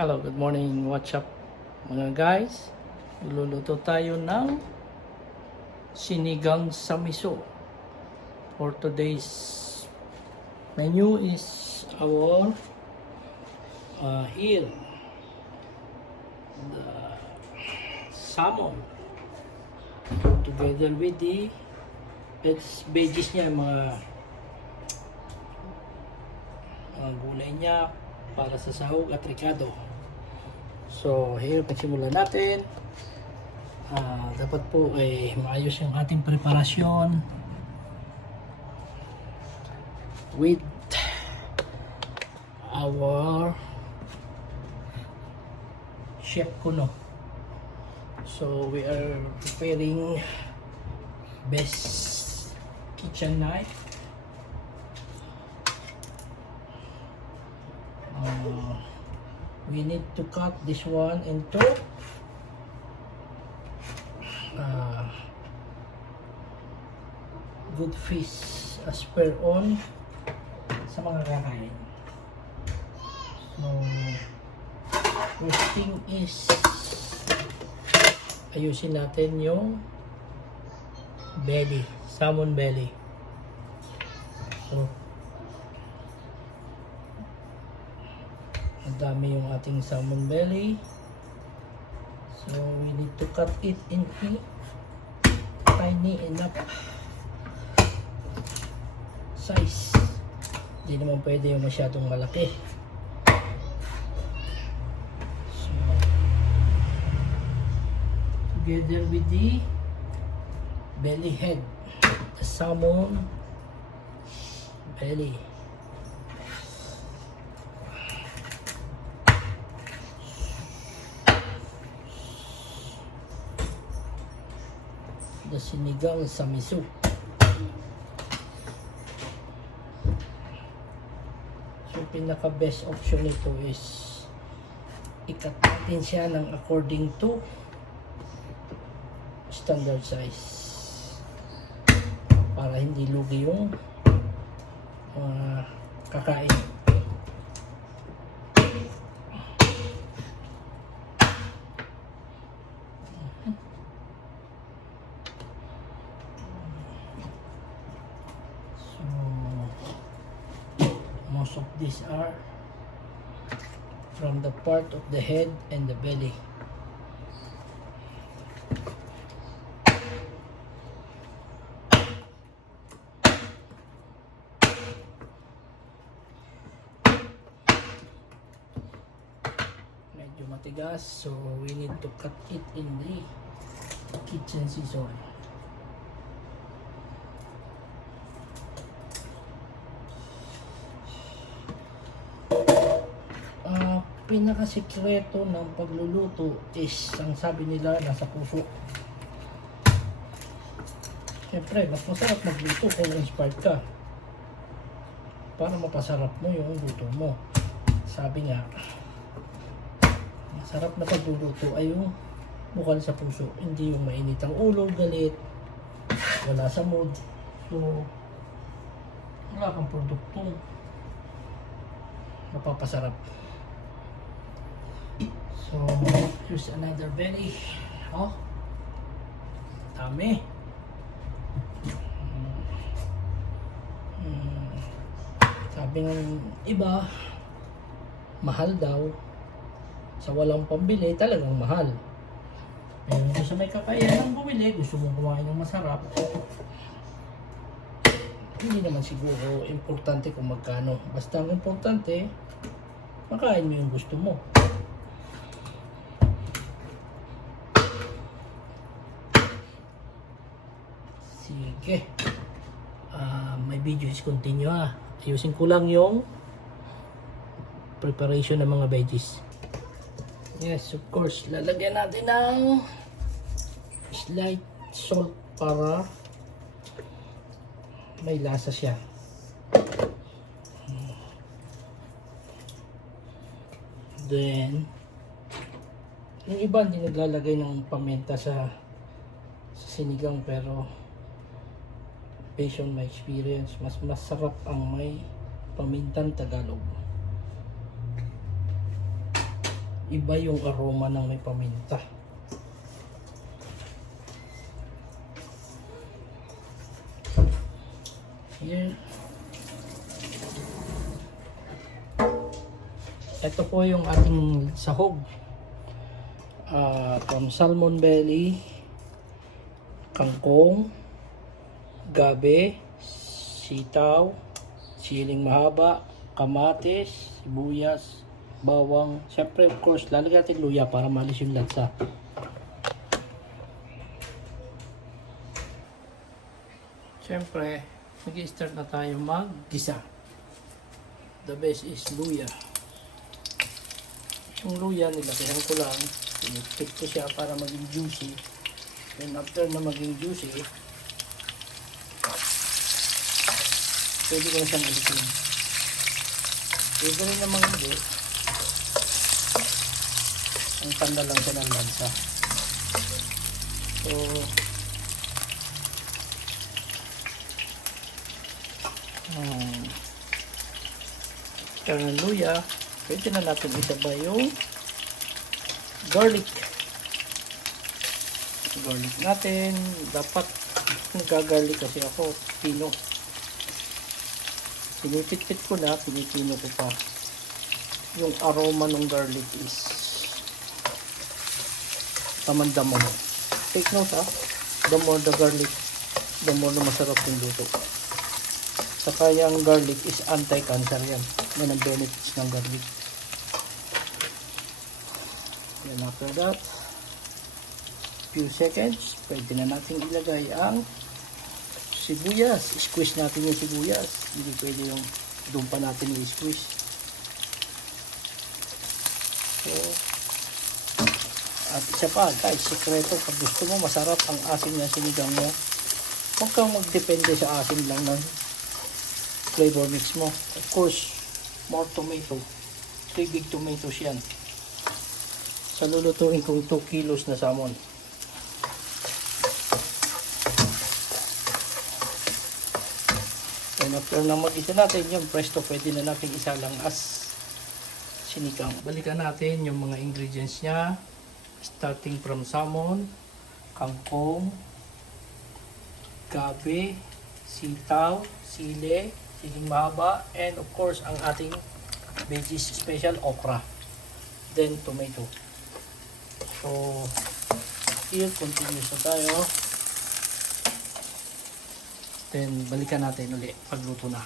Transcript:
Hello, good morning. What's up mga guys? Luluto tayo ng sinigang sa miso. For today's menu is our here the salmon together with the veggies niya, mga gulay niya para sa sahog at ricado. So, here, pagsimulan natin. Dapat po maayos yung ating preparasyon with our chef kuno. So, we are preparing best kitchen knife. We need to cut this one into good fish as per on sa mga kakain. So, first thing is ayusin natin yung belly, salmon belly. So, ang dami yung ating salmon belly. So we need to cut it into tiny enough size. Hindi naman pwede yung masyadong malaki. So together with the belly head, the salmon belly. The sinigang sa miso. So pinaka best option nito is ikat natin siya ng according to standard size para hindi lugi yung kakain. Most of these are from the part of the head and the belly. Medyo matigas, so we need to cut it in the kitchen scissor. Pinakasikreto ng pagluluto is, ang sabi nila, nasa puso. Siyempre, mas masarap magluto kung inspired ka para mapasarap mo yung luto mo. Sabi nga, masarap na pagluluto ay yung bukal sa puso, hindi yung mainit ang ulo, galit, wala sa mood. So, wala kang produktong mapapasarap. So, here's another belly. Oh, dami. Sabi ng iba, mahal daw. Sa walang pambili, talagang mahal. Pero kung sa may kakayanan bumili, gusto mong kumain ng masarap, hindi naman siguro importante kung magkano. Basta ang importante, makain mo yung gusto mo. Sige. My video is continue ha. Ayusin ko lang yung preparation ng mga veggies. Yes, of course. Lalagyan natin ng slight salt para may lasa siya. Then, yung iba hindi naglalagay ng paminta sa sinigang, pero based on my experience, mas masarap ang may pamintang Tagalog. iba yung aroma ng may paminta. Here. Ito po yung ating sahog. From salmon belly, kangkong, gabi, sitaw, siling mahaba, kamatis, sibuyas, bawang. Siyempre, of course, lalagyan natin luya para malis yung lansa. Siyempre, mag-i-start na tayo mag-gisa. The best is luya. Yung luya, nilakihan ko lang. Pinipit ko siya para maging juicy. Then after na maging juicy, pwede ko na siyang alitin. Pwede rin namang hindi. Ang tanda lang siya ng lansa. So, karang luya, pwede na natin isabay yung garlic. Garlic natin, dapat nagagarlic kasi ako, pino. Pinipit-pit ko na, pinipino ko pa. Yung aroma ng garlic is tamandama mo. Take note ha, the more the garlic, the more na masarap yung luto. Saka yung garlic is anti-cancer yan. Yan ang benefits ng garlic. Then after that, few seconds, pwede na natin ilagay ang sibuyas. Squeeze natin yung sibuyas. Hindi pwede yung doon pa natin i-squeeze. So, at isa pa, guys, sekreto, pag gusto mo masarap ang asin na sinigang mo, huwag kang magdepende sa asin lang ng flavor mix mo. Of course, more tomato. 3 big tomatoes yan. Sa lulutuin kong 2 kilos na salmon. And after na mag-isa natin yung presto, pwede na natin isa lang as sinigang. Balikan natin yung mga ingredients niya. Starting from salmon, kangkong, gabi, sitaw, sile, siling mahaba, and of course ang ating veggies special, okra, then tomato. So here, continuous na tayo, then balikan natin ulit pagluto na.